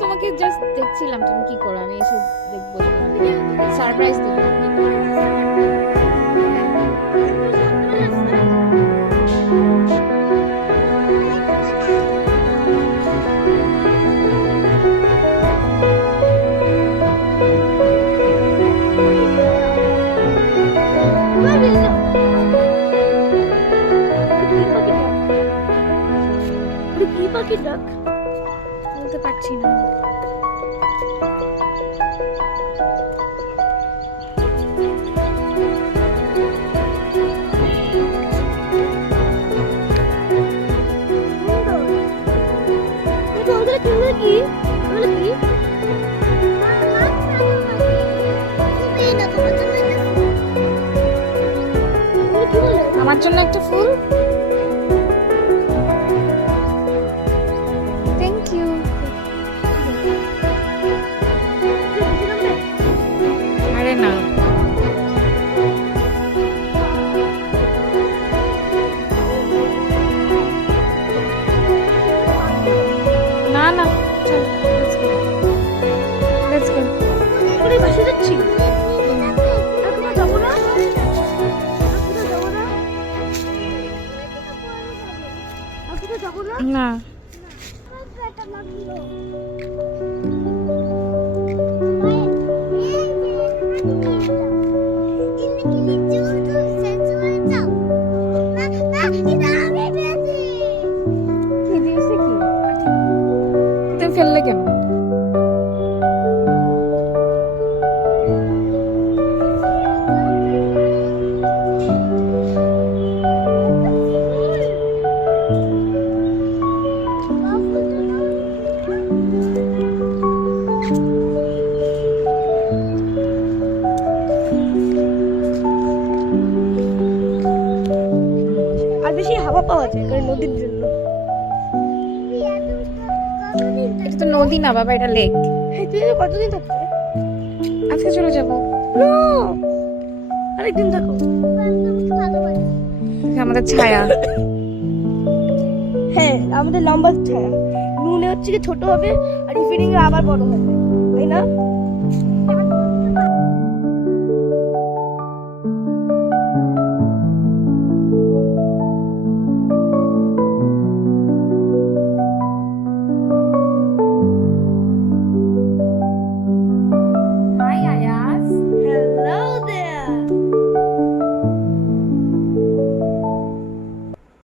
তোমাকে জাস্ট দেখছিলাম তুমি কি করো, আমি এসে দেখবো সারপ্রাইজ দিব। বলতে পারছি না। আমার জন্য একটা ফুল। Thank you. আরে না, না না, চল লেটস গো। ওরে বাসে যাচ্ছি। না তুমি ফেললে কেন? আর বেশি হাওয়া পাওয়া যায় কারণ নদীর জন্য। এটা তো নদী না বাবা, এটা লেক। তুই কতদিন থাকবে? আজকে চলে যাবো। আরেকদিন থাকো। আমাদের ছায়া। হ্যাঁ, আমাদের লম্বা ছায়া। নুনে হচ্ছে কি ছোট হবে আর ইভিনিং এ আবার বড় হবে, তাই না?